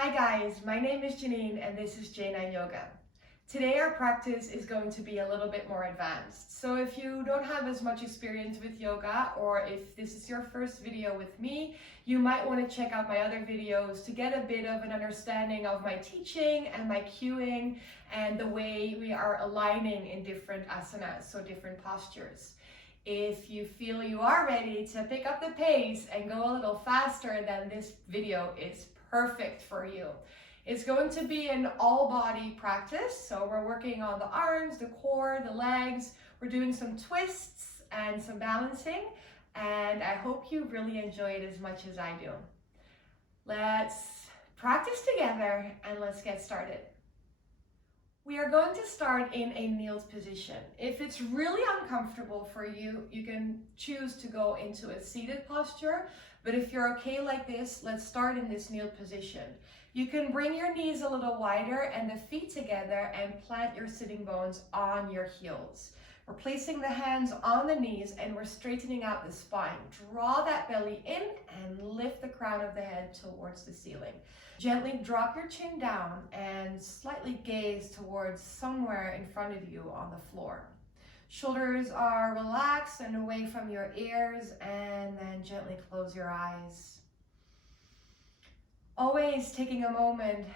Hi guys, my name is Janine and this is Janine Yoga. Today our practice is going to be a little bit more advanced. So if you don't have as much experience with yoga, or if this is your first video with me, you might want to check out my other videos to get a bit of an understanding of my teaching and my cueing and the way we are aligning in different asanas, so different postures. If you feel you are ready to pick up the pace and go a little faster, then this video is perfect for you. It's going to be an all body practice. So we're working on the arms, the core, the legs. We're doing some twists and some balancing. And I hope you really enjoy it as much as I do. Let's practice together and let's get started. We are going to start in a kneeled position. If it's really uncomfortable for you, you can choose to go into a seated posture. But if you're okay like this, let's start in this kneeled position. You can bring your knees a little wider and the feet together and plant your sitting bones on your heels. We're placing the hands on the knees and we're straightening out the spine. Draw that belly in and lift the crown of the head towards the ceiling. Gently drop your chin down and slightly gaze towards somewhere in front of you on the floor. Shoulders are relaxed and away from your ears, and then gently close your eyes. Always taking a moment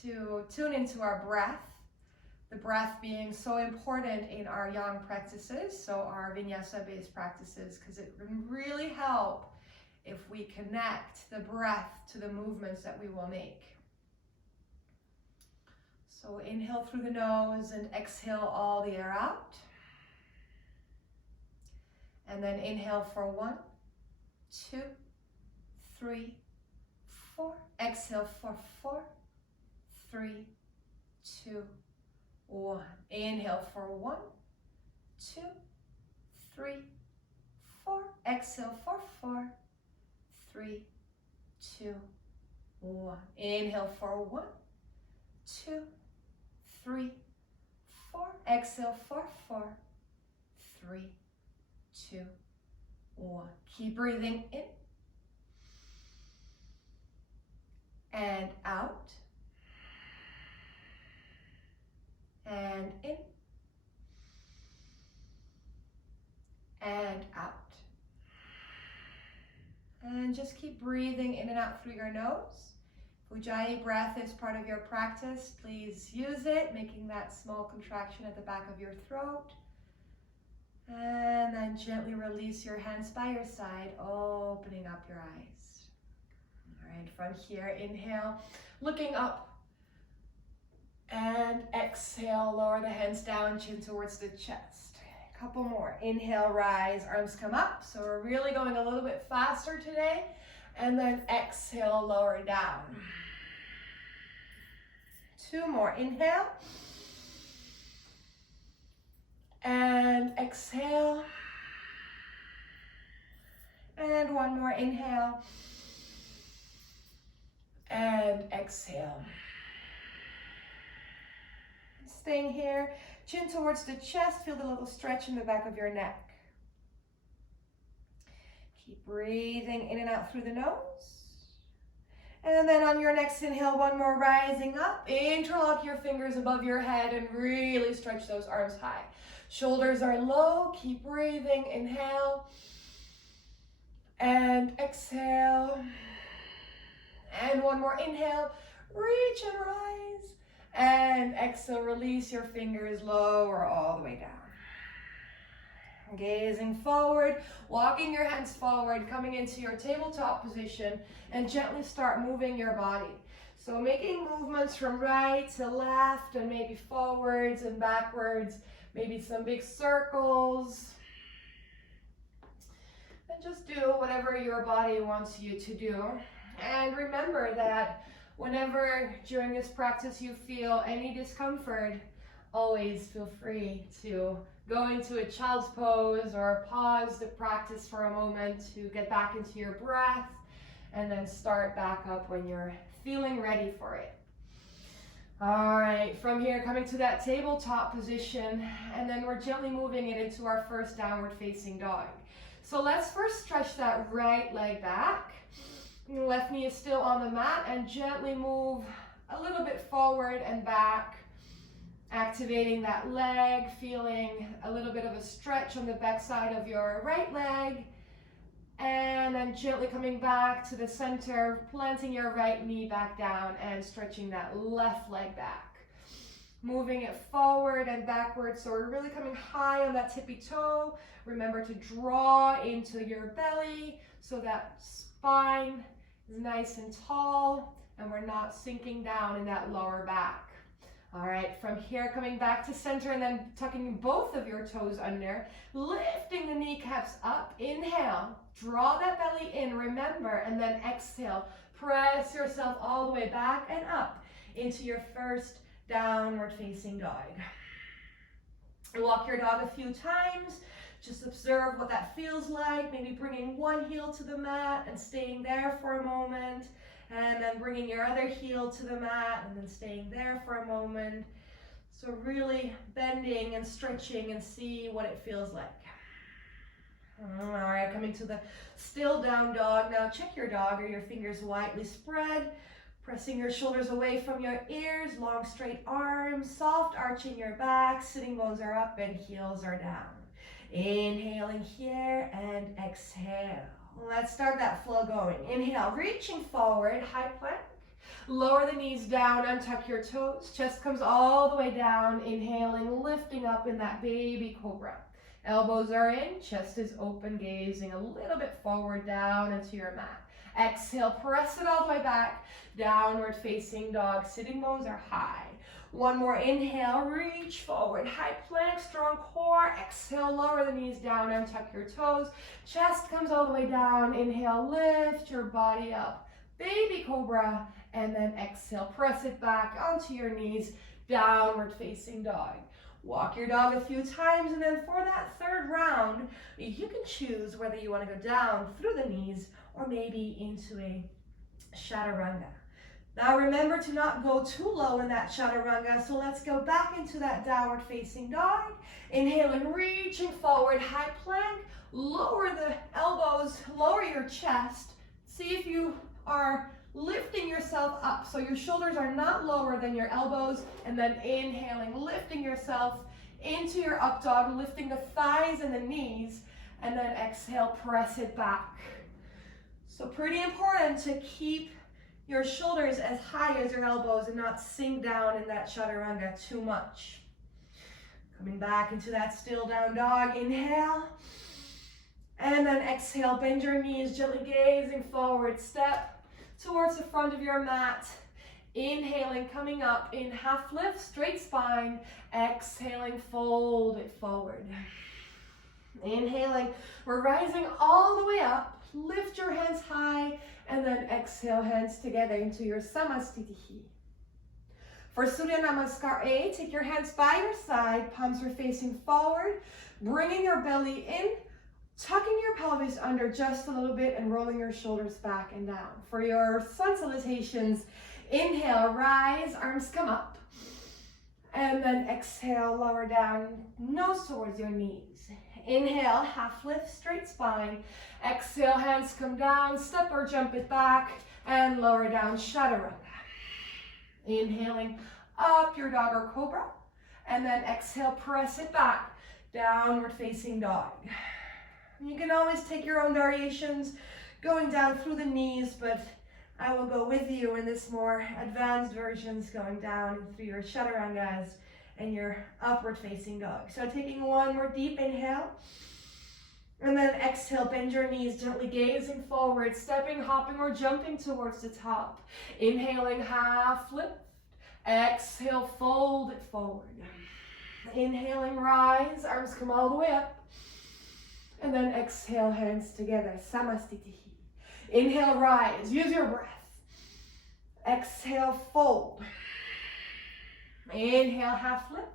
to tune into our breath, the breath being so important in our yang practices, so our vinyasa-based practices, because it can really help if we connect the breath to the movements that we will make. So inhale through the nose and exhale all the air out. And then inhale for 1, 2, 3, 4. Exhale for 4, 3, 2, 1. Inhale for 1, 2, 3, 4. Exhale for 4, 3, 2, 1. Inhale for 1, 2, 3, 4. Exhale for 4, 3, 2, 1. Keep breathing in and out and in and out. And just keep breathing in and out through your nose. Ujjayi breath is part of your practice. Please use it, making that small contraction at the back of your throat. And then gently release your hands by your side, opening up your eyes. All right, from here, inhale, looking up. And exhale, lower the hands down, chin towards the chest. A couple more. Inhale, rise, arms come up. So we're really going a little bit faster today. And then exhale, lower down. 2 more. Inhale. And exhale. And 1 more. Inhale. And exhale. Staying here. Chin towards the chest. Feel the little stretch in the back of your neck. Keep breathing in and out through the nose. And then on your next inhale, 1 more, rising up. Interlock your fingers above your head and really stretch those arms high. Shoulders are low. Keep breathing. Inhale. And exhale. And 1 more. Inhale. Reach and rise. And exhale. Release your fingers. Lower all the way down. Gazing forward, walking your hands forward, coming into your tabletop position, and gently start moving your body. So making movements from right to left and maybe forwards and backwards, maybe some big circles. And just do whatever your body wants you to do. And remember that whenever during this practice you feel any discomfort, always feel free to go into a child's pose or pause the practice for a moment to get back into your breath and then start back up when you're feeling ready for it. All right, from here, coming to that tabletop position, and then we're gently moving it into our first downward facing dog. So let's first stretch that right leg back. Left knee is still on the mat, and gently move a little bit forward and back, activating that leg, feeling a little bit of a stretch on the back side of your right leg, and then gently coming back to the center, planting your right knee back down and stretching that left leg back. Moving it forward and backwards, so we're really coming high on that tippy toe. Remember to draw into your belly so that spine is nice and tall and we're not sinking down in that lower back. All right, from here, coming back to center and then tucking both of your toes under, lifting the kneecaps up. Inhale, draw that belly in, remember, and then exhale. Press yourself all the way back and up into your first downward facing dog. Walk your dog a few times. Just observe what that feels like. Maybe bringing one heel to the mat and staying there for a moment. And then bringing your other heel to the mat and then staying there for a moment. So really bending and stretching and see what it feels like. All right, coming to the still down dog. Now check your dog. Are your fingers widely spread? Pressing your shoulders away from your ears, long straight arms, soft arching your back, sitting bones are up and heels are down. Inhaling here and exhale. Let's start that flow going. Inhale, reaching forward, high plank. Lower the knees down, untuck your toes. Chest comes all the way down. Inhaling, lifting up in that baby cobra. Elbows are in, chest is open, gazing a little bit forward down into your mat. Exhale, press it all the way back. Downward facing dog, sitting bones are high. One more inhale, reach forward, high plank, strong core. Exhale, lower the knees down, untuck your toes. Chest comes all the way down. Inhale, lift your body up. Baby cobra, and then exhale, press it back onto your knees, downward facing dog. Walk your dog a few times, and then for that third round, you can choose whether you want to go down through the knees or maybe into a chaturanga. Now remember to not go too low in that chaturanga, so let's go back into that downward facing dog. Inhaling, reaching forward, high plank. Lower the elbows, lower your chest. See if you are lifting yourself up, so your shoulders are not lower than your elbows, and then inhaling, lifting yourself into your up dog, lifting the thighs and the knees, and then exhale, press it back. So pretty important to keep your shoulders as high as your elbows and not sink down in that chaturanga too much. Coming back into that still down dog, inhale, and then exhale, bend your knees, gently gazing forward, step towards the front of your mat. Inhaling, coming up in half lift, straight spine. Exhaling, fold it forward. Inhaling, we're rising all the way up. Lift your hands high, and then exhale, hands together into your Samastitihi. For Surya Namaskar A, take your hands by your side, palms are facing forward, bringing your belly in, tucking your pelvis under just a little bit and rolling your shoulders back and down. For your sun salutations, inhale, rise, arms come up. And then exhale, lower down, nose towards your knees. Inhale, half lift, straight spine. Exhale, hands come down, step or jump it back, and lower down, chaturanga. Inhaling up your dog or cobra, and then exhale, press it back, downward facing dog. You can always take your own variations, going down through the knees, but I will go with you in this more advanced versions, going down through your chaturangas and your upward facing dog. So taking one more deep inhale, and then exhale, bend your knees, gently gazing forward, stepping, hopping, or jumping towards the top. Inhaling, half lift. Exhale, fold it forward. Inhaling, rise, arms come all the way up. And then exhale, hands together, Samastitihi. Inhale, rise, use your breath. Exhale, fold. Inhale, half lift.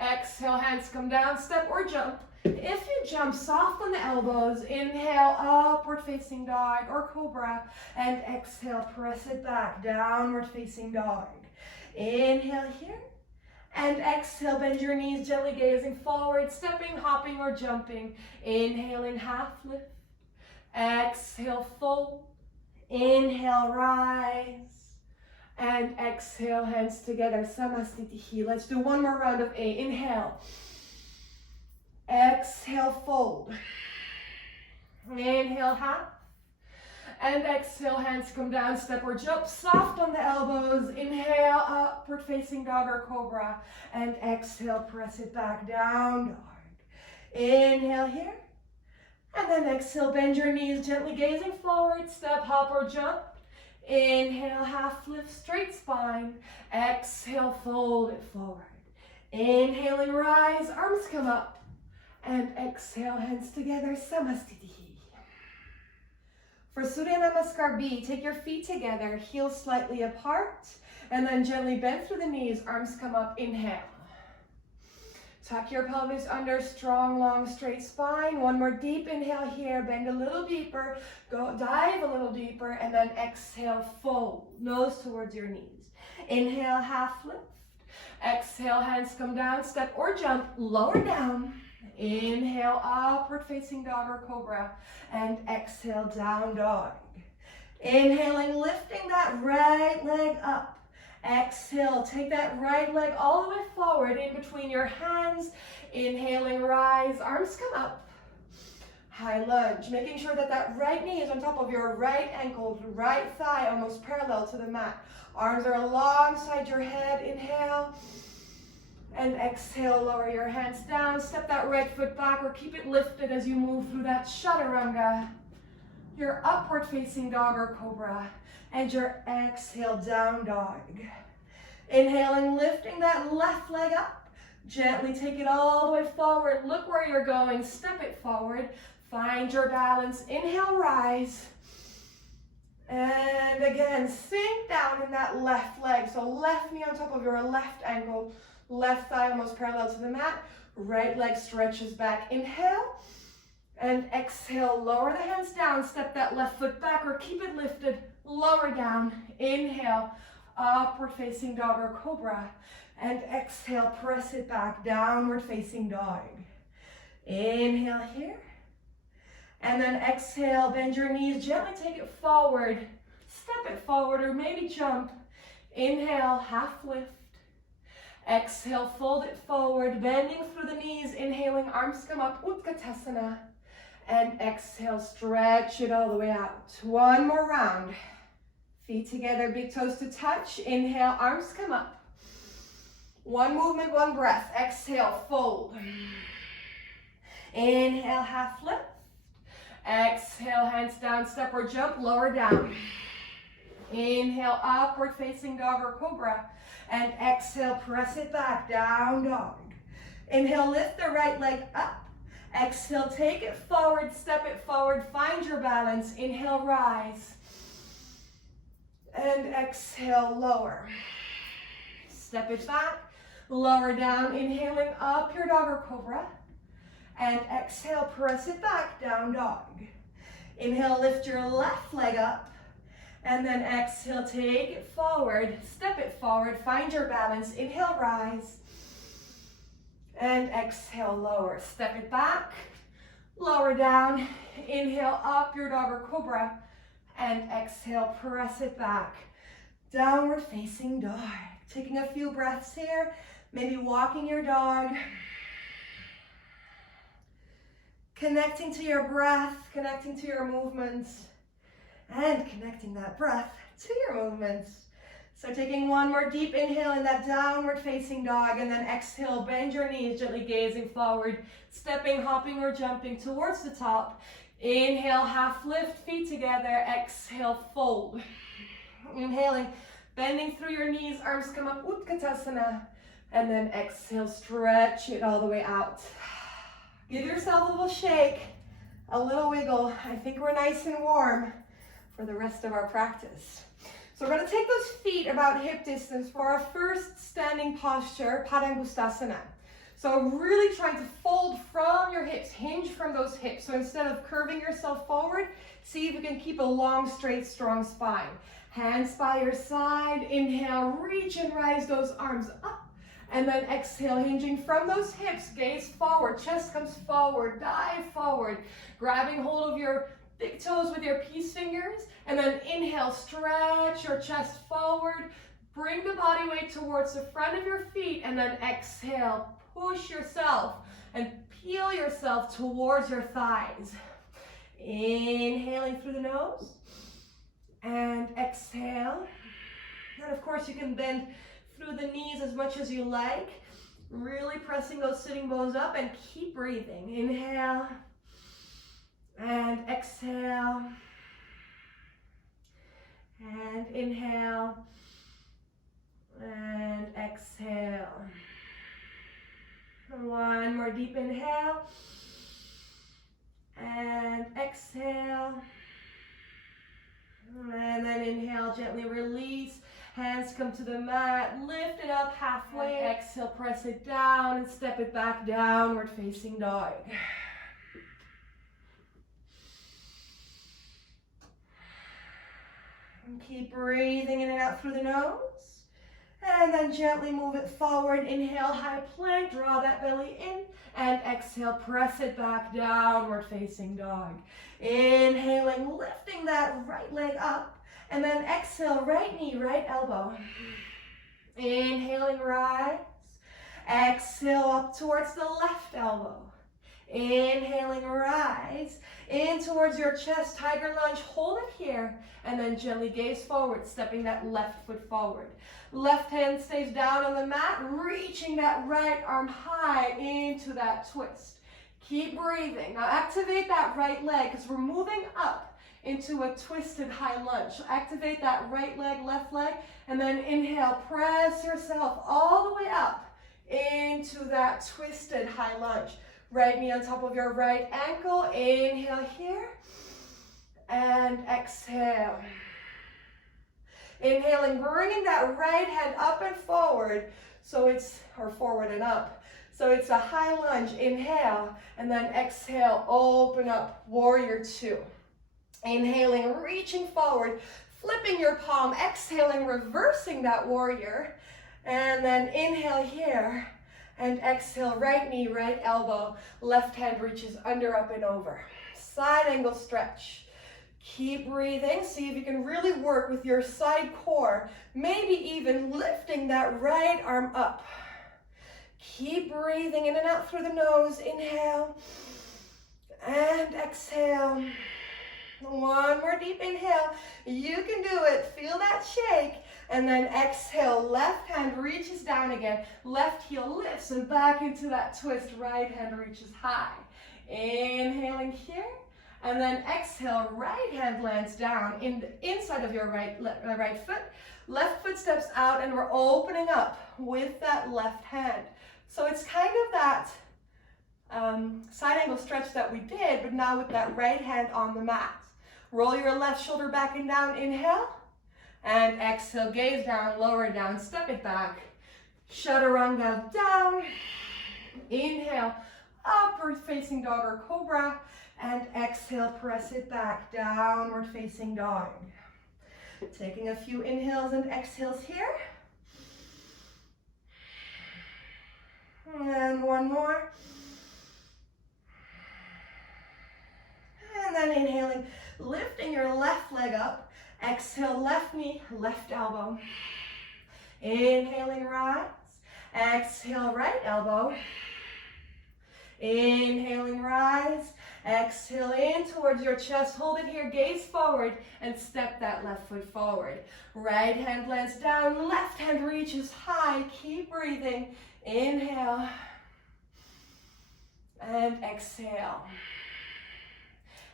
Exhale, hands come down, step or jump. If you jump, soften the elbows. Inhale, upward facing dog or cobra. And exhale, press it back, downward facing dog. Inhale here. And exhale, bend your knees, gently gazing forward, stepping, hopping, or jumping. Inhaling, half lift. Exhale, fold. Inhale, rise. And exhale, hands together, Samastitihi. Let's do one more round of 8. Inhale. Exhale, fold. Inhale, half. And exhale, hands come down, step or jump, soft on the elbows. Inhale, upward facing dog or cobra. And exhale, press it back, down dog. Inhale here. And then exhale, bend your knees, gently gazing forward, step, hop or jump. Inhale, half lift, straight spine. Exhale, fold it forward. Inhaling, rise, arms come up. And exhale, hands together, Samastitihi. For Surya Namaskar B, take your feet together, heels slightly apart, and then gently bend through the knees, arms come up, inhale. Tuck your pelvis under, strong, long, straight spine. One more deep inhale here, bend a little deeper, go dive a little deeper, and then exhale, fold, nose towards your knees. Inhale, half lift. Exhale, hands come down, step or jump, lower down. Inhale, upward facing dog or cobra, and exhale, down dog. Inhaling, lifting that right leg up. Exhale, take that right leg all the way forward in between your hands. Inhaling, rise, arms come up. High lunge, making sure that that right knee is on top of your right ankle, right thigh almost parallel to the mat. Arms are alongside your head, inhale. And exhale, lower your hands down, step that right foot back or keep it lifted as you move through that chaturanga. Your upward facing dog or cobra. And your exhale, down dog. Inhaling, lifting that left leg up. Gently take it all the way forward. Look where you're going, step it forward. Find your balance, inhale, rise. And again, sink down in that left leg. So left knee on top of your left ankle. Left thigh almost parallel to the mat. Right leg stretches back. Inhale. And exhale. Lower the hands down. Step that left foot back or keep it lifted. Lower down. Inhale. Upward facing dog or cobra. And exhale. Press it back. Downward facing dog. Inhale here. And then exhale. Bend your knees. Gently take it forward. Step it forward or maybe jump. Inhale. Half lift. Exhale, fold it forward, bending through the knees, inhaling, arms come up, Utkatasana. And exhale, stretch it all the way out. One more round. Feet together, big toes to touch. Inhale, arms come up. One movement, one breath. Exhale, fold. Inhale, half lift. Exhale, hands down, step or jump, lower down. Inhale, upward facing dog or cobra. And exhale, press it back, down dog. Inhale, lift the right leg up. Exhale, take it forward, step it forward, find your balance. Inhale, rise. And exhale, lower. Step it back, lower down, inhaling up your dog or cobra. And exhale, press it back, down dog. Inhale, lift your left leg up. And then exhale, take it forward, step it forward, find your balance. Inhale, rise. And exhale, lower. Step it back, lower down. Inhale, up your dog or cobra. And exhale, press it back. Downward facing dog. Taking a few breaths here, maybe walking your dog. Connecting to your breath, connecting to your movements. And connecting that breath to your movements. So taking one more deep inhale in that downward facing dog, and then exhale, bend your knees, gently gazing forward, stepping, hopping, or jumping towards the top. Inhale, half lift, feet together. Exhale, fold. Inhaling, bending through your knees, arms come up, Utkatasana. And then exhale, stretch it all the way out. Give yourself a little shake, a little wiggle. I think we're nice and warm for the rest of our practice. So we're going to take those feet about hip distance for our first standing posture, Padangustasana. So really trying to fold from your hips, hinge from those hips. So instead of curving yourself forward, see if you can keep a long, straight, strong spine. Hands by your side, inhale, reach and rise those arms up. And then exhale, hinging from those hips, gaze forward, chest comes forward, dive forward, grabbing hold of your big toes with your peace fingers, and then inhale, stretch your chest forward, bring the body weight towards the front of your feet, and then exhale, push yourself and peel yourself towards your thighs. Inhaling through the nose, and exhale. And of course you can bend through the knees as much as you like, really pressing those sitting bones up, and keep breathing. Inhale, and exhale, and inhale, and exhale. One more deep inhale, and exhale, and then inhale, gently release, hands come to the mat, lift it up halfway, and exhale, press it down and step it back, downward facing dog. And keep breathing in and out through the nose. And then gently move it forward. Inhale, high plank, draw that belly in. And exhale, press it back, downward facing dog. Inhaling, lifting that right leg up. And then exhale, right knee, right elbow. Inhaling, rise. Exhale, up towards the left elbow. Inhaling, rise. In towards your chest, tiger lunge, hold it here. And then gently gaze forward, stepping that left foot forward. Left hand stays down on the mat, reaching that right arm high into that twist. Keep breathing. Now activate that right leg because we're moving up into a twisted high lunge. So activate that right leg, left leg, and then inhale, press yourself all the way up into that twisted high lunge. Right knee on top of your right ankle. Inhale here and exhale. Inhaling, bringing that right hand up and forward, or forward and up. So it's a high lunge. Inhale, and then exhale, open up, warrior two. Inhaling, reaching forward, flipping your palm, exhaling, reversing that warrior. And then inhale here, and exhale, right knee, right elbow, left hand reaches under, up, and over. Side angle stretch. Keep breathing. See if you can really work with your side core, maybe even lifting that right arm up. Keep breathing in and out through the nose. Inhale and exhale. One more deep inhale. You can do it. Feel that shake. And then exhale, left hand reaches down again. Left heel lifts and back into that twist. Right hand reaches high. Inhaling here. And then exhale, right hand lands down in the inside of your right foot. Left foot steps out and we're opening up with that left hand. So it's kind of that side angle stretch that we did, but now with that right hand on the mat. Roll your left shoulder back and down, inhale. And exhale, gaze down, lower down, step it back. Chaturanga down. Inhale, upward facing dog or cobra. And exhale, press it back, downward facing dog. Taking a few inhales and exhales here. And one more. And then inhaling, lifting your left leg up. Exhale, left knee, left elbow. Inhaling, rise. Exhale, right elbow. Inhaling, rise. Exhale in towards your chest. Hold it here, gaze forward, and step that left foot forward. Right hand lands down, left hand reaches high. Keep breathing. Inhale. And exhale.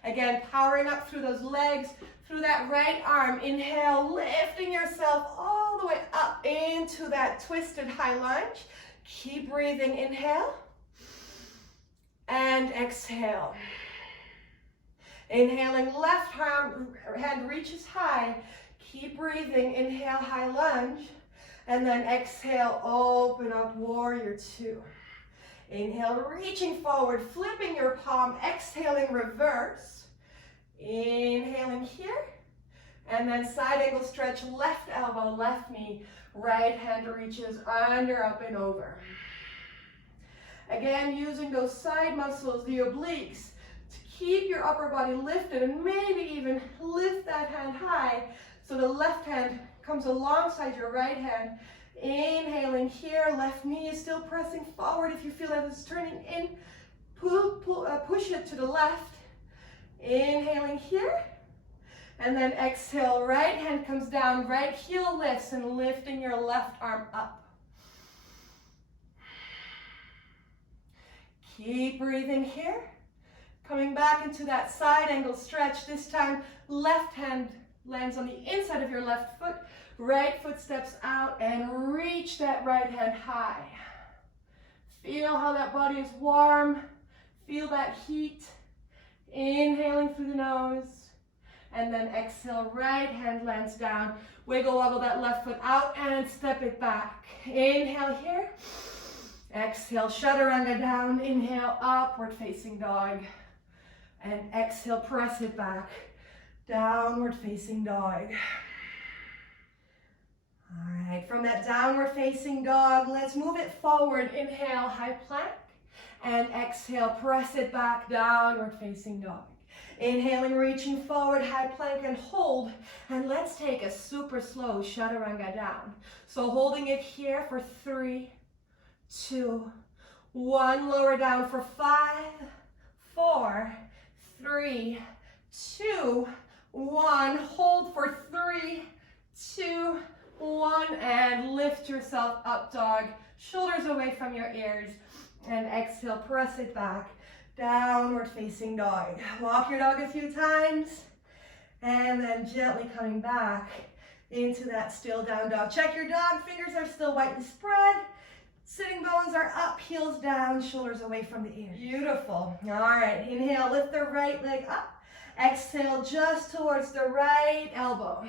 Again, powering up through those legs, through that right arm. Inhale, lifting yourself all the way up into that twisted high lunge. Keep breathing. Inhale. And exhale. Inhaling, left hand reaches high. Keep breathing. Inhale, high lunge. And then exhale, open up, warrior two. Inhale, reaching forward, flipping your palm. Exhaling, reverse. Inhaling here. And then side angle stretch, left elbow, left knee. Right hand reaches under, up, and over. Again, using those side muscles, the obliques, to Keep your upper body lifted and maybe even lift that hand high so the left hand comes alongside your right hand. Inhaling here, left knee is still pressing forward. If you feel that it's turning in, push it to the left. Inhaling here, and then exhale, right hand comes down, right heel lifts, and lifting your left arm up. Keep breathing here. Coming back into that side angle stretch. This time, left hand lands on the inside of your left foot. Right foot steps out and reach that right hand high. Feel how that body is warm. Feel that heat. Inhaling through the nose. And then exhale, right hand lands down. Wiggle woggle that left foot out and step it back. Inhale here. Exhale, chaturanga down. Inhale, upward facing dog. And exhale, press it back. Downward facing dog. All right, from that downward facing dog, let's move it forward. Inhale, high plank. And exhale, press it back, downward facing dog. Inhaling, reaching forward, high plank and hold. And let's take a super slow chaturanga down. So holding it here for 3, 2, 1. Lower down for 5, 4, 3, 2, 1. Hold for 3, 2, 1. And lift yourself up, dog. Shoulders away from your ears. And exhale, press it back. Downward facing dog. Walk your dog a few times. And then gently coming back into that still down dog. Check your dog. Fingers are still widely spread. Sitting bones are up, heels down, shoulders away from the ears. Beautiful. All right, inhale, lift the right leg up. Exhale, just towards the right elbow.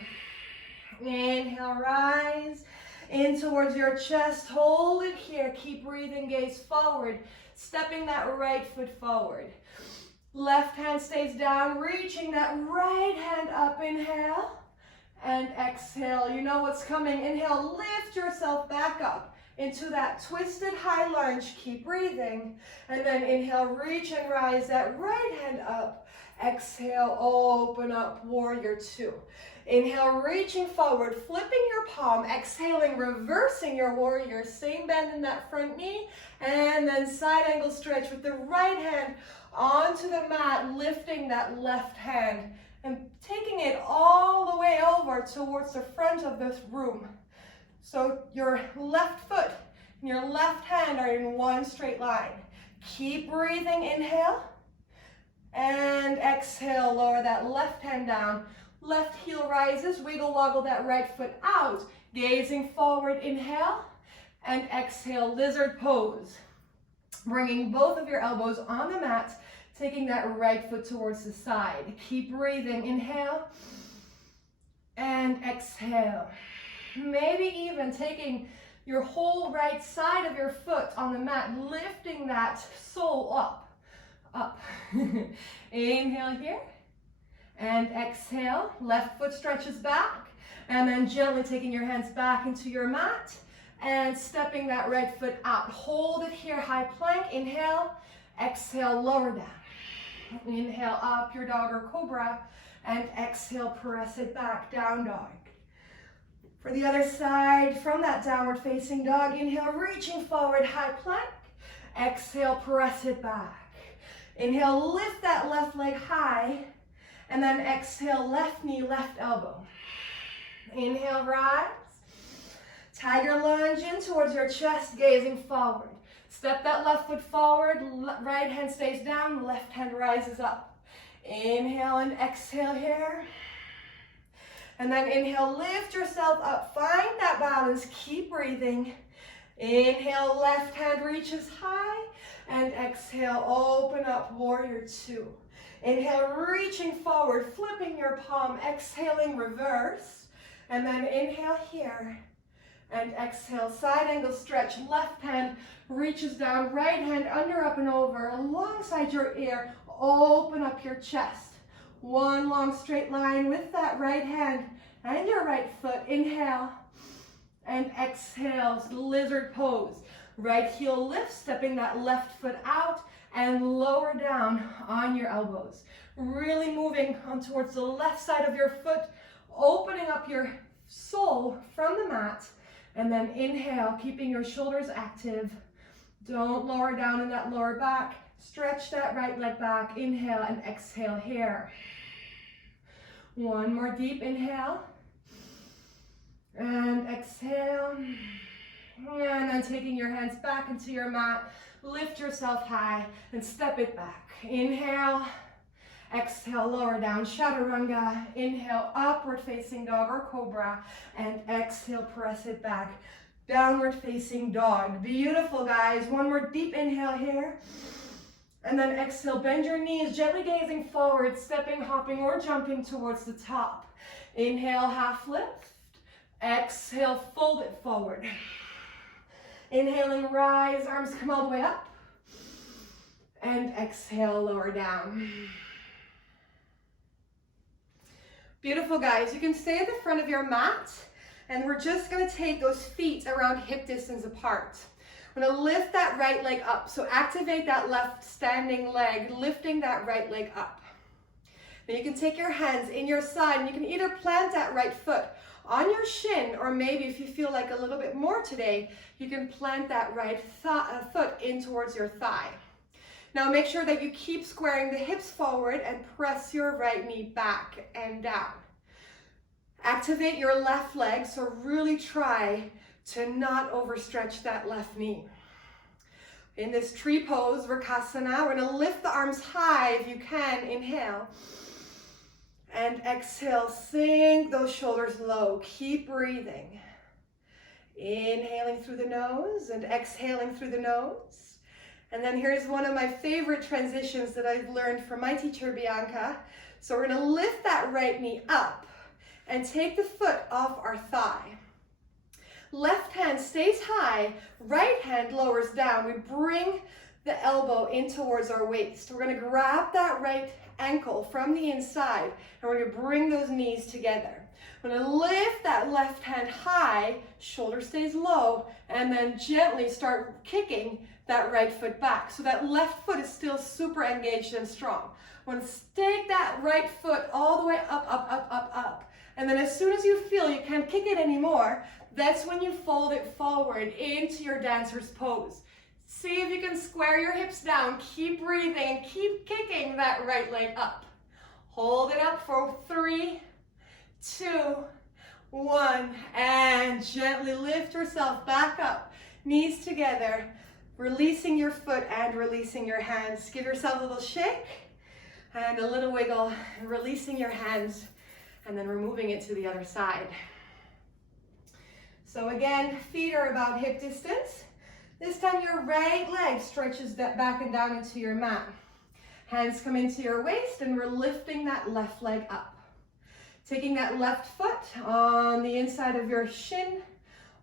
Inhale, rise in towards your chest. Hold it here. Keep breathing, gaze forward. Stepping that right foot forward. Left hand stays down, reaching that right hand up. Inhale and exhale. You know what's coming. Inhale, lift yourself back up into that twisted high lunge. Keep breathing. And then inhale, reach and rise that right hand up. Exhale, open up, warrior 2. Inhale, reaching forward, flipping your palm. Exhaling, reversing your warrior. Same bend in that front knee. And then side angle stretch with the right hand onto the mat, lifting that left hand and taking it all the way over towards the front of this room. So your left foot and your left hand are in one straight line. Keep breathing, inhale. And exhale, lower that left hand down. Left heel rises, wiggle woggle that right foot out. Gazing forward, inhale. And exhale, lizard pose. Bringing both of your elbows on the mat, taking that right foot towards the side. Keep breathing, inhale. And exhale. Maybe even taking your whole right side of your foot on the mat, lifting that sole up. Inhale here. And exhale, left foot stretches back. And then gently taking your hands back into your mat. And stepping that right foot out. Hold it here, high plank. Inhale, exhale, lower down. Inhale up, your dog or cobra. And exhale, press it back, down dog. For the other side, from that downward facing dog, inhale, reaching forward, high plank. Exhale, press it back. Inhale, lift that left leg high. And then exhale, left knee, left elbow. Inhale, rise. Tiger lunge in towards your chest, gazing forward. Step that left foot forward, right hand stays down, left hand rises up. Inhale and exhale here. And then inhale, lift yourself up. Find that balance, keep breathing. Inhale, left hand reaches high. And exhale, open up, warrior 2. Inhale, reaching forward, flipping your palm, exhaling, reverse. And then inhale here. And exhale, side angle stretch, left hand reaches down, right hand under, up and over, alongside your ear, open up your chest. One long straight line with that right hand and your right foot. Inhale and exhale, lizard pose. Right heel lifts, stepping that left foot out and lower down on your elbows. Really moving on towards the left side of your foot, opening up your sole from the mat, and then inhale, keeping your shoulders active. Don't lower down in that lower back. Stretch that right leg back. Inhale and exhale here. One more deep inhale. And exhale. And then taking your hands back into your mat. Lift yourself high and step it back. Inhale. Exhale, lower down, chaturanga. Inhale, upward facing dog or cobra. And exhale, press it back. Downward facing dog. Beautiful, guys. One more deep inhale here. And then exhale, bend your knees, gently gazing forward, stepping, hopping, or jumping towards the top. Inhale, half lift. Exhale, fold it forward. Inhaling, rise, arms come all the way up. And exhale, lower down. Beautiful, guys. You can stay at the front of your mat, and we're just going to take those feet around hip distance apart. I'm going to lift that right leg up. So activate that left standing leg, lifting that right leg up. Then you can take your hands in your side, and you can either plant that right foot on your shin, or maybe if you feel like a little bit more today, you can plant that right foot in towards your thigh. Now make sure that you keep squaring the hips forward and press your right knee back and down. Activate your left leg, so really try to not overstretch that left knee. In this tree pose, Vrksasana, we're gonna lift the arms high if you can. Inhale. And exhale, sink those shoulders low. Keep breathing. Inhaling through the nose and exhaling through the nose. And then here's one of my favorite transitions that I've learned from my teacher, Bianca. So we're gonna lift that right knee up and take the foot off our thigh. Left hand stays high, right hand lowers down. We bring the elbow in towards our waist. We're gonna grab that right ankle from the inside, and we're gonna bring those knees together. We're gonna lift that left hand high, shoulder stays low, and then gently start kicking that right foot back. So that left foot is still super engaged and strong. We're gonna stake that right foot all the way up, up, up, up, up. And then as soon as you feel you can't kick it anymore, that's when you fold it forward into your dancer's pose. See if you can square your hips down, keep breathing, and keep kicking that right leg up. Hold it up for 3, 2, 1, and gently lift yourself back up, knees together, releasing your foot and releasing your hands. Give yourself a little shake and a little wiggle, releasing your hands, and then we're moving it to the other side. So again, feet are about hip distance. This time your right leg stretches that back and down into your mat. Hands come into your waist, and we're lifting that left leg up. Taking that left foot on the inside of your shin,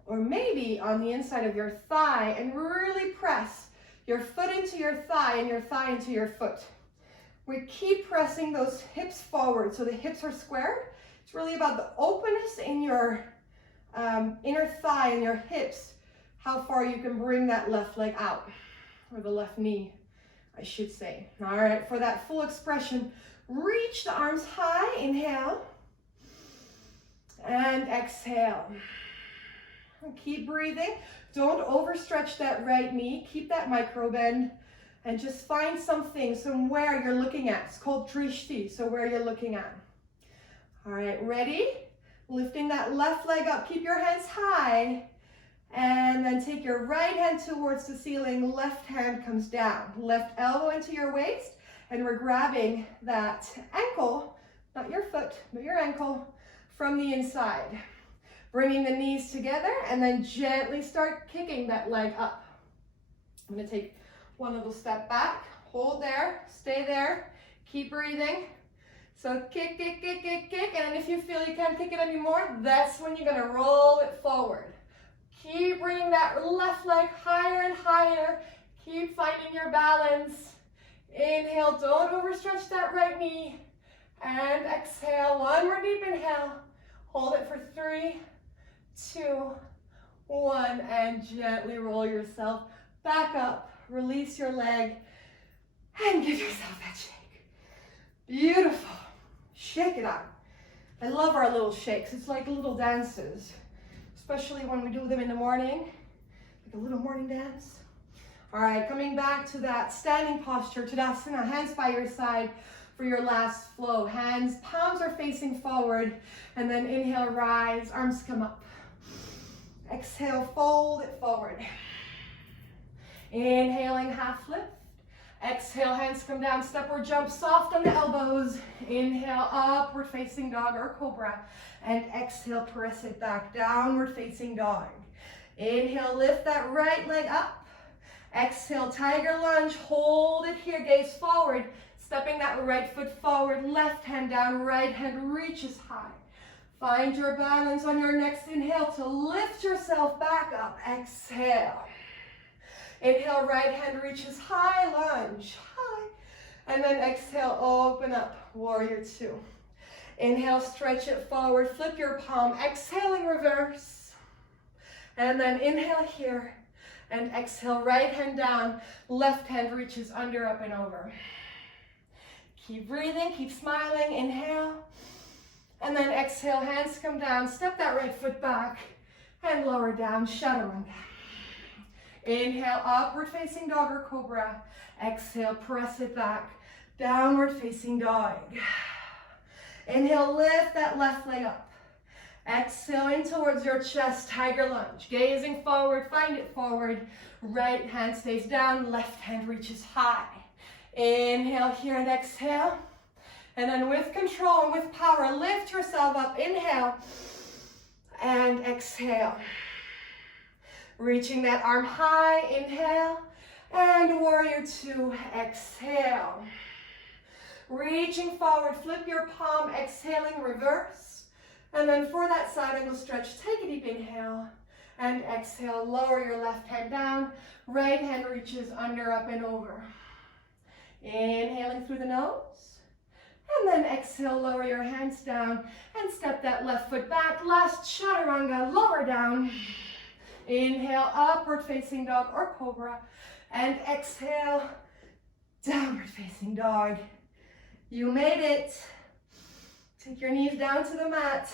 or maybe on the inside of your thigh, and really press your foot into your thigh and your thigh into your foot. We keep pressing those hips forward so the hips are squared. It's really about the openness in your inner thigh and your hips, how far you can bring that left leg out, or the left knee, I should say. All right, for that full expression, reach the arms high, inhale, and exhale. Keep breathing. Don't overstretch that right knee. Keep that micro bend, and just find something, somewhere you're looking at. It's called drishti, so where you're looking at. All right, ready? Lifting that left leg up. Keep your hands high, and then take your right hand towards the ceiling. Left hand comes down. Left elbow into your waist, and we're grabbing that ankle, not your foot, but your ankle, from the inside. Bringing the knees together, and then gently start kicking that leg up. I'm gonna take one little step back, hold there, stay there, keep breathing. So kick, kick, kick, kick, kick, and then if you feel you can't kick it anymore, that's when you're gonna roll it forward. Keep bringing that left leg higher and higher. Keep finding your balance. Inhale, don't overstretch that right knee. And exhale, one more deep inhale. Hold it for 3, 2, 1, and gently roll yourself back up. Release your leg. And give yourself that shake. Beautiful. Shake it out. I love our little shakes. It's like little dances, especially when we do them in the morning, like a little morning dance. All right, coming back to that standing posture, Tadasana, hands by your side for your last flow. Hands, palms are facing forward, and then inhale, rise, arms come up. Exhale, fold it forward. Inhaling, half lift. Exhale, hands come down, step or jump, soft on the elbows. Inhale, upward facing dog or cobra. And exhale, press it back, downward facing dog. Inhale, lift that right leg up. Exhale, tiger lunge, hold it here, gaze forward. Stepping that right foot forward, left hand down, right hand reaches high. Find your balance on your next inhale to lift yourself back up. Exhale. Inhale, right hand reaches high, lunge, high. And then exhale, open up, warrior two. Inhale, stretch it forward, flip your palm, exhaling, reverse. And then inhale here, and exhale, right hand down, left hand reaches under, up and over. Keep breathing, keep smiling, inhale. And then exhale, hands come down, step that right foot back, and lower down, chaturanga. Inhale, upward facing dog or cobra. Exhale, press it back, downward facing dog. Inhale, lift that left leg up. Exhale in towards your chest, tiger lunge. Gazing forward, find it forward. Right hand stays down, left hand reaches high. Inhale here and exhale. And then with control and with power, lift yourself up. Inhale and exhale. Reaching that arm high, inhale, and warrior two, exhale. Reaching forward, flip your palm, exhaling, reverse. And then for that side angle stretch, take a deep inhale, and exhale, lower your left hand down, right hand reaches under, up and over. Inhaling through the nose, and then exhale, lower your hands down, and step that left foot back, last chaturanga, lower down. Inhale, upward facing dog or cobra. And exhale, downward facing dog. You made it. Take your knees down to the mat.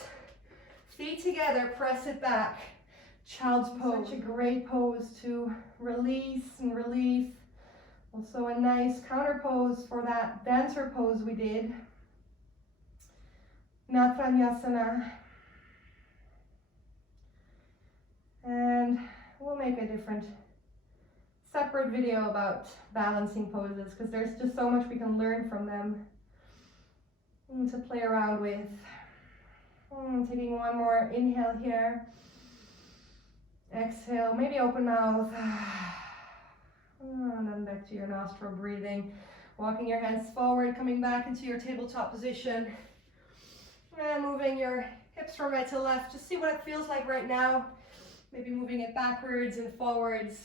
Feet together, press it back. Child's pose. Such a great pose to release and relief. Also a nice counter pose for that dancer pose we did. Natranyasana. And we'll make a different separate video about balancing poses because there's just so much we can learn from them and to play around with. Taking one more inhale here. Exhale, maybe open mouth. And then back to your nostril breathing. Walking your hands forward, coming back into your tabletop position. And moving your hips from right to left. Just see what it feels like right now. Maybe moving it backwards and forwards.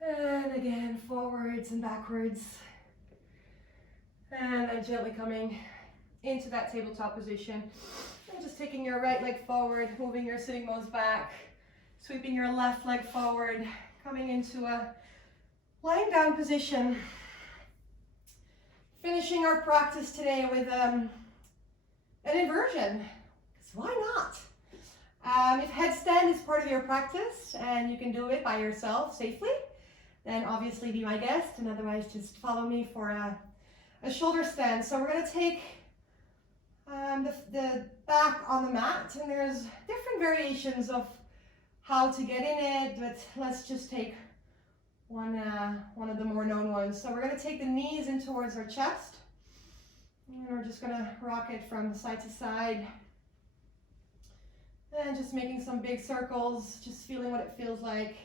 And again, forwards and backwards. And then gently coming into that tabletop position. And just taking your right leg forward, moving your sitting bones back, sweeping your left leg forward, coming into a lying down position. Finishing our practice today with an inversion. Why not? If headstand is part of your practice and you can do it by yourself safely, then obviously be my guest, and otherwise just follow me for a shoulder stand. So we're going to take the back on the mat, and there's different variations of how to get in it, but let's just take one of the more known ones. So we're going to take the knees in towards our chest, and we're just going to rock it from side to side. And just making some big circles, just feeling what it feels like.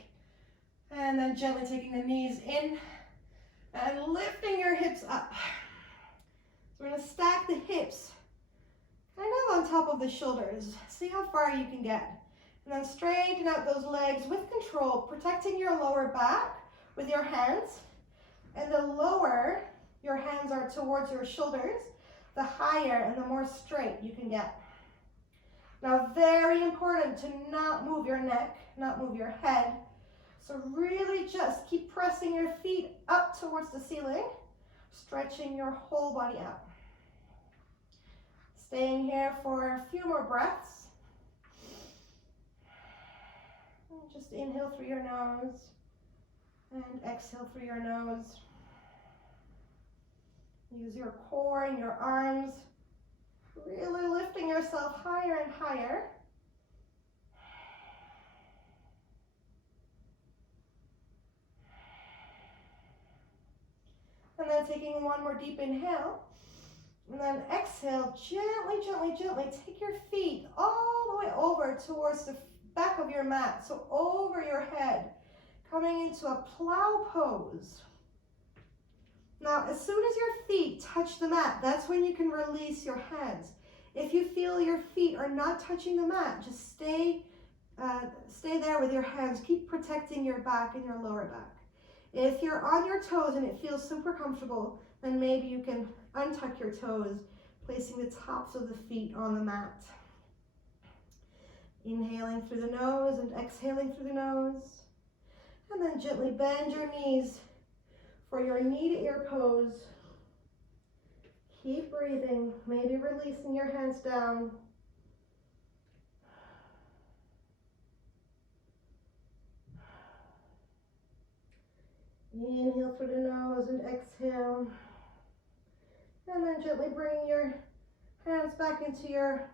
And then gently taking the knees in and lifting your hips up. So we're going to stack the hips kind of on top of the shoulders. See how far you can get. And then straighten out those legs with control, protecting your lower back with your hands. And the lower your hands are towards your shoulders, the higher and the more straight you can get. Now, very important to not move your neck, not move your head. So really just keep pressing your feet up towards the ceiling, stretching your whole body out. Staying here for a few more breaths. And just inhale through your nose and exhale through your nose. Use your core and your arms, really lifting yourself higher and higher. And then taking one more deep inhale. And then exhale, gently, gently, gently. Take your feet all the way over towards the back of your mat. So over your head, coming into a plow pose. Now, as soon as your feet touch the mat, that's when you can release your hands. If you feel your feet are not touching the mat, just stay there with your hands. Keep protecting your back and your lower back. If you're on your toes and it feels super comfortable, then maybe you can untuck your toes, placing the tops of the feet on the mat. Inhaling through the nose and exhaling through the nose. And then gently bend your knees for your knee to ear pose. Keep breathing, maybe releasing your hands down. Inhale through the nose and exhale. And then gently bring your hands back into your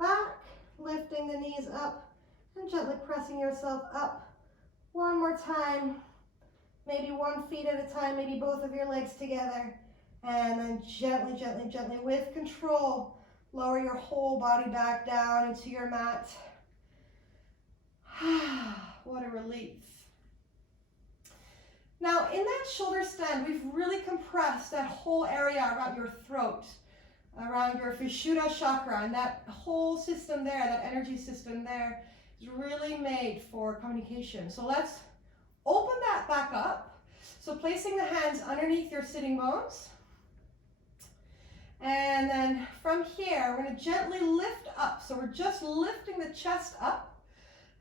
back, lifting the knees up and gently pressing yourself up. One more time, maybe one feet at a time, maybe both of your legs together. And then gently, gently, gently, with control, lower your whole body back down into your mat. What a relief. Now, in that shoulder stand, we've really compressed that whole area around your throat, around your Vishuddha chakra, and that whole system there, that energy system there, is really made for communication. So let's open that back up. So placing the hands underneath your sitting bones. And then from here, we're going to gently lift up. So we're just lifting the chest up,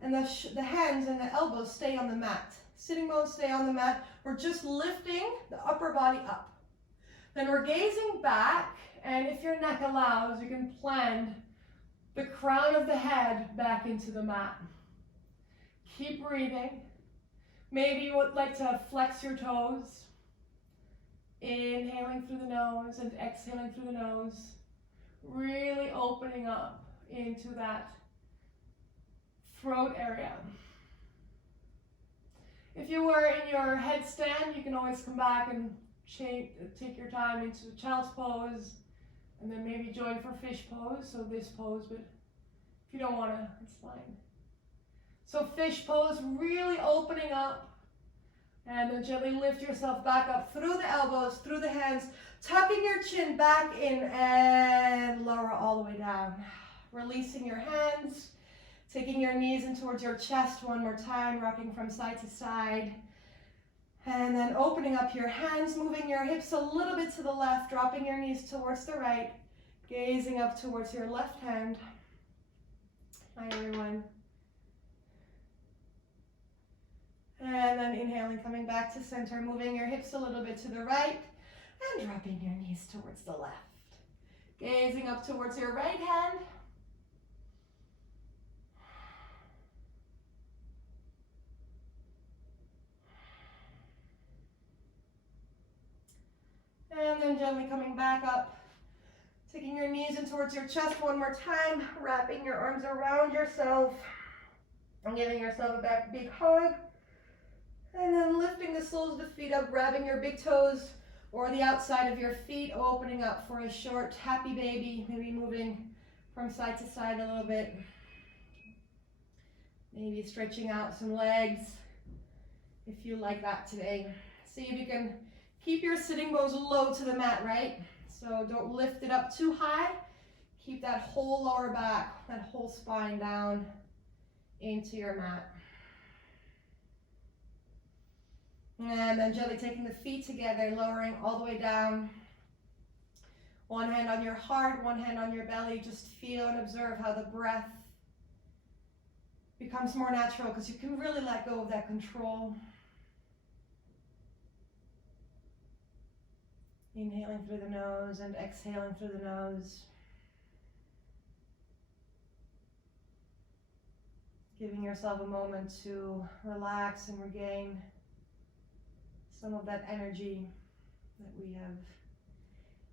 and the hands and the elbows stay on the mat. Sitting bones stay on the mat. We're just lifting the upper body up. Then we're gazing back, and if your neck allows, you can plant the crown of the head back into the mat. Keep breathing. Maybe you would like to flex your toes. Inhaling through the nose and exhaling through the nose. Really opening up into that throat area. If you were in your headstand, you can always come back and take your time into child's pose, and then maybe join for fish pose, so this pose, but if you don't want to, it's fine. So fish pose, really opening up, and then gently lift yourself back up through the elbows, through the hands, tucking your chin back in and lower all the way down. Releasing your hands. Taking your knees in towards your chest one more time, rocking from side to side. And then opening up your hands, moving your hips a little bit to the left, dropping your knees towards the right, gazing up towards your left hand. Hi, everyone. And then inhaling, coming back to center, moving your hips a little bit to the right, and dropping your knees towards the left. Gazing up towards your right hand. And then gently coming back up, taking your knees in towards your chest one more time, wrapping your arms around yourself and giving yourself a big hug. And then lifting the soles of the feet up, grabbing your big toes or the outside of your feet, opening up for a short happy baby, maybe moving from side to side a little bit. Maybe stretching out some legs if you like that today. See if you can keep your sitting bones low to the mat, right? So don't lift it up too high. Keep that whole lower back, that whole spine down into your mat. And then gently taking the feet together, lowering all the way down. One hand on your heart, one hand on your belly. Just feel and observe how the breath becomes more natural because you can really let go of that control. Inhaling through the nose and exhaling through the nose. Giving yourself a moment to relax and regain some of that energy that we have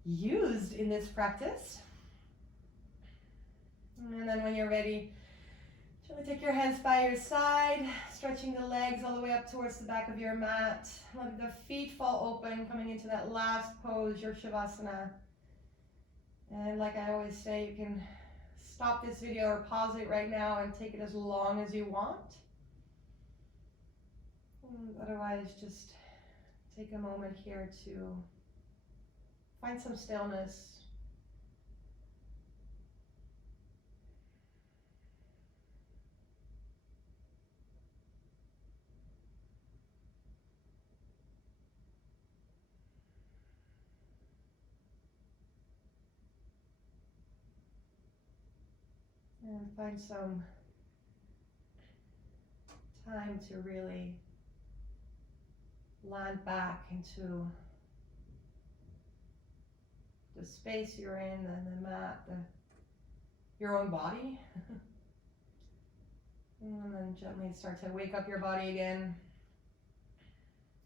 used in this practice. And then when you're ready, gently take your hands by your side, stretching the legs all the way up towards the back of your mat. Let the feet fall open, coming into that last pose, your Shavasana. And like I always say, you can stop this video or pause it right now and take it as long as you want. Otherwise, just take a moment here to find some stillness. And find some time to really land back into the space you're in, and the mat, your own body. And then gently start to wake up your body again,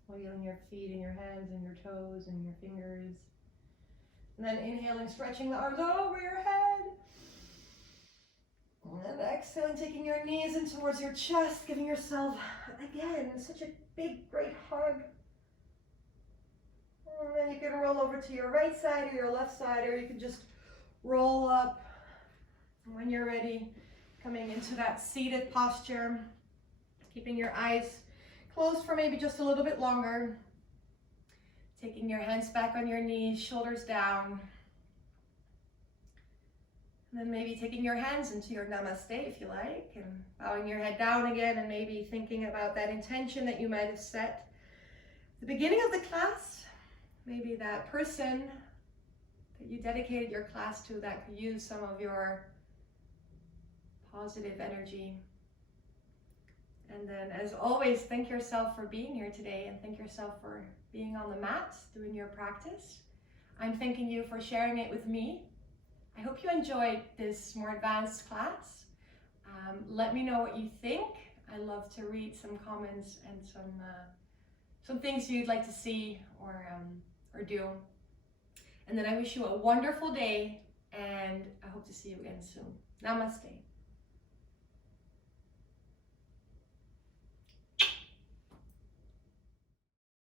wiggling your feet and your hands and your toes and your fingers. And then inhaling, stretching the arms over your head. And exhaling, taking your knees in towards your chest, giving yourself, again, such a big, great hug. And then you can roll over to your right side or your left side, or you can just roll up. When you're ready, coming into that seated posture, keeping your eyes closed for maybe just a little bit longer. Taking your hands back on your knees, shoulders down. And then maybe taking your hands into your namaste if you like, and bowing your head down again, and maybe thinking about that intention that you might have set at the beginning of the class. Maybe that person that you dedicated your class to that could use some of your positive energy. And then, as always, thank yourself for being here today, and thank yourself for being on the mat, doing your practice. I'm thanking you for sharing it with me. I hope you enjoyed this more advanced class. Let me know what you think. I love to read some comments and some things you'd like to see or do. And then I wish you a wonderful day, and I hope to see you again soon. Namaste.